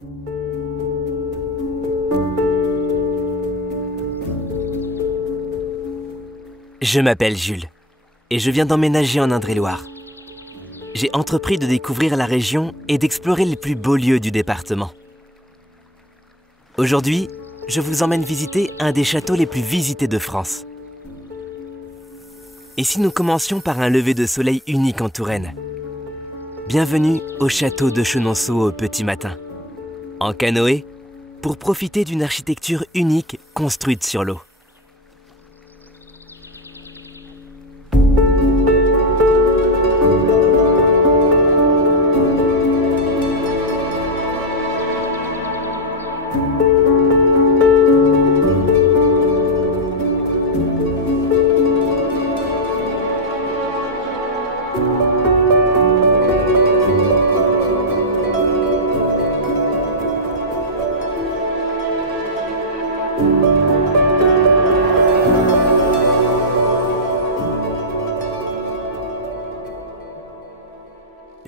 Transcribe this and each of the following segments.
Je m'appelle Jules et je viens d'emménager en Indre-et-Loire. J'ai entrepris de découvrir la région et d'explorer les plus beaux lieux du département. Aujourd'hui, je vous emmène visiter un des châteaux les plus visités de France. Et si nous commencions par un lever de soleil unique en Touraine? Bienvenue au château de Chenonceau au petit matin, en canoë, pour profiter d'une architecture unique construite sur l'eau.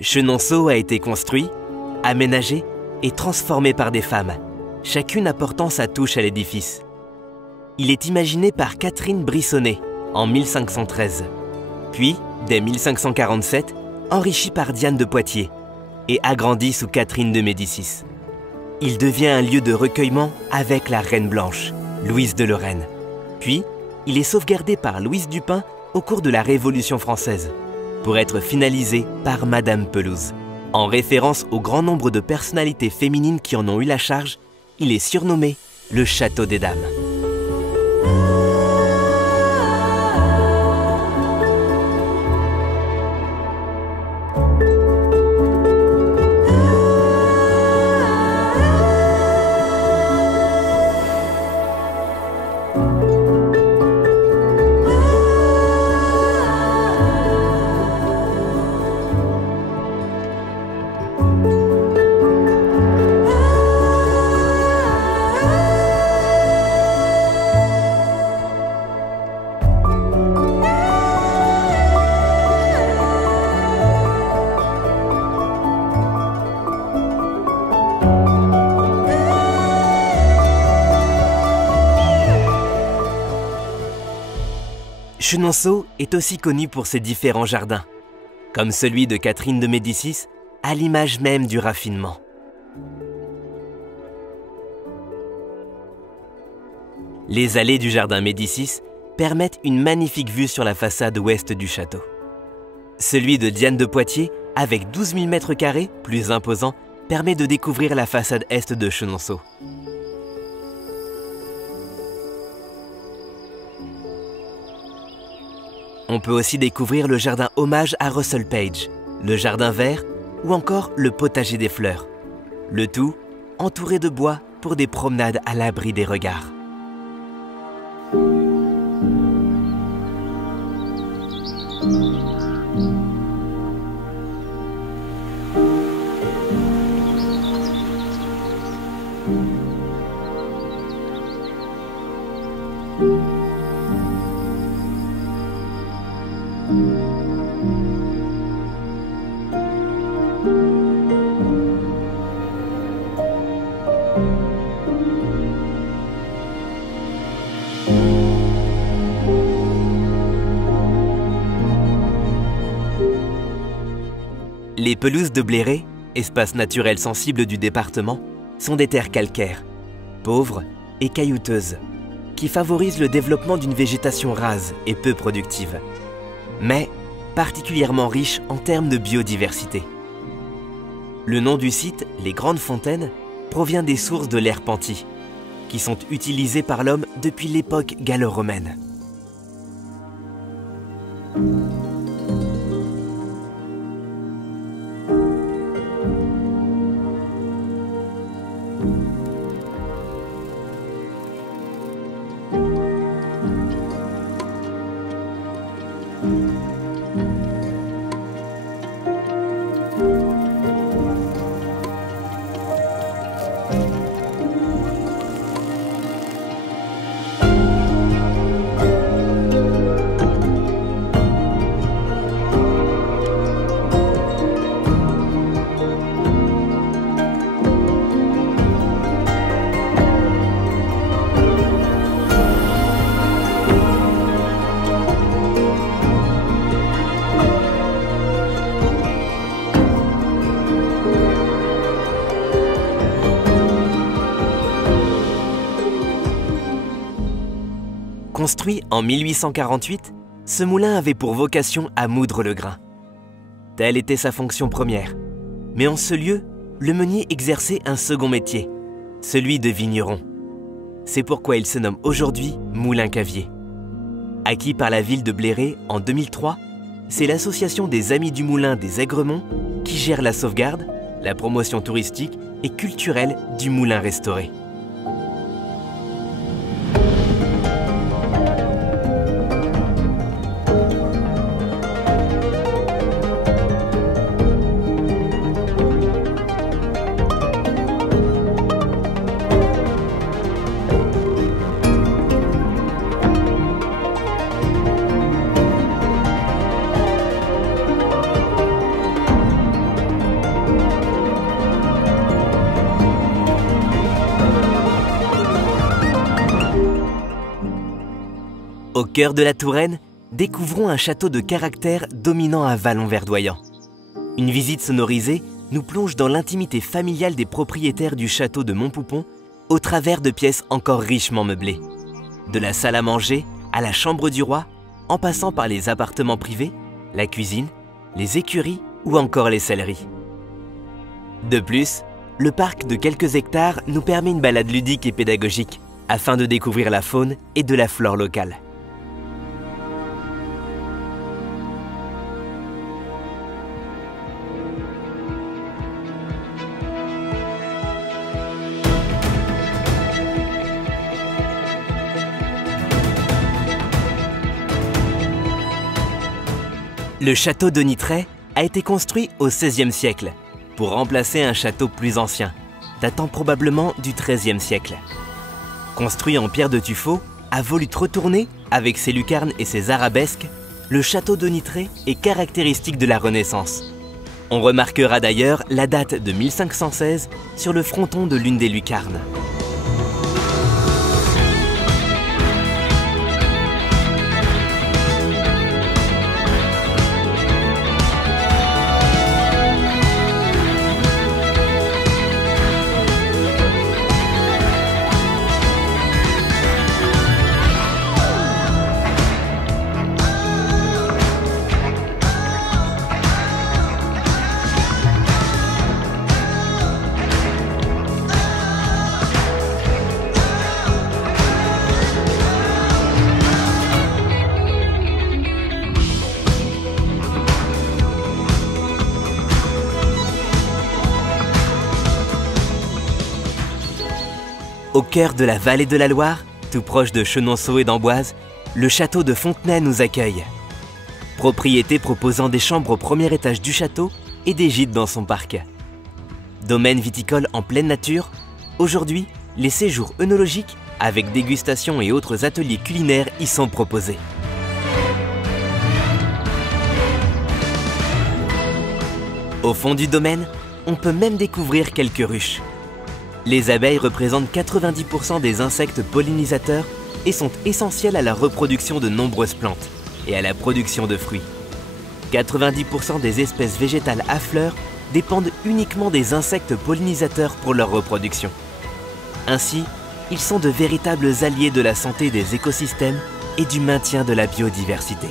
Chenonceau a été construit, aménagé et transformé par des femmes, chacune apportant sa touche à l'édifice. Il est imaginé par Catherine Brissonnet en 1513, puis, dès 1547, enrichi par Diane de Poitiers et agrandi sous Catherine de Médicis. Il devient un lieu de recueillement avec la Reine Blanche, Louise de Lorraine. Puis, il est sauvegardé par Louise Dupin au cours de la Révolution française, pour être finalisé par Madame Pelouse. En référence au grand nombre de personnalités féminines qui en ont eu la charge, il est surnommé le Château des Dames. Chenonceau est aussi connu pour ses différents jardins, comme celui de Catherine de Médicis, à l'image même du raffinement. Les allées du jardin Médicis permettent une magnifique vue sur la façade ouest du château. Celui de Diane de Poitiers, avec 12 000 m², plus imposant, permet de découvrir la façade est de Chenonceau. On peut aussi découvrir le jardin hommage à Russell Page, le jardin vert ou encore le potager des fleurs. Le tout entouré de bois pour des promenades à l'abri des regards. Les pelouses de Bléré, espace naturel sensible du département, sont des terres calcaires, pauvres et caillouteuses, qui favorisent le développement d'une végétation rase et peu productive, mais particulièrement riche en termes de biodiversité. Le nom du site, les Grandes Fontaines, provient des sources de l'ère Penty, qui sont utilisées par l'homme depuis l'époque gallo-romaine. Construit en 1848, ce moulin avait pour vocation à moudre le grain. Telle était sa fonction première. Mais en ce lieu, le meunier exerçait un second métier, celui de vigneron. C'est pourquoi il se nomme aujourd'hui Moulin-Cavier. Acquis par la ville de Bléré en 2003, c'est l'association des Amis du Moulin des Aigremont qui gère la sauvegarde, la promotion touristique et culturelle du moulin restauré. Au cœur de la Touraine, découvrons un château de caractère dominant un vallon verdoyant. Une visite sonorisée nous plonge dans l'intimité familiale des propriétaires du château de Montpoupon au travers de pièces encore richement meublées. De la salle à manger à la chambre du roi, en passant par les appartements privés, la cuisine, les écuries ou encore les selleries. De plus, le parc de quelques hectares nous permet une balade ludique et pédagogique afin de découvrir la faune et de la flore locale. Le château de Nitray a été construit au XVIe siècle pour remplacer un château plus ancien, datant probablement du XIIIe siècle. Construit en pierre de tuffeau, à volutes retournées, avec ses lucarnes et ses arabesques, le château de Nitray est caractéristique de la Renaissance. On remarquera d'ailleurs la date de 1516 sur le fronton de l'une des lucarnes. Au cœur de la vallée de la Loire, tout proche de Chenonceau et d'Amboise, le château de Fontenay nous accueille. Propriété proposant des chambres au premier étage du château et des gîtes dans son parc. Domaine viticole en pleine nature, aujourd'hui, les séjours œnologiques avec dégustation et autres ateliers culinaires y sont proposés. Au fond du domaine, on peut même découvrir quelques ruches. Les abeilles représentent 90% des insectes pollinisateurs et sont essentielles à la reproduction de nombreuses plantes et à la production de fruits. 90% des espèces végétales à fleurs dépendent uniquement des insectes pollinisateurs pour leur reproduction. Ainsi, ils sont de véritables alliés de la santé des écosystèmes et du maintien de la biodiversité.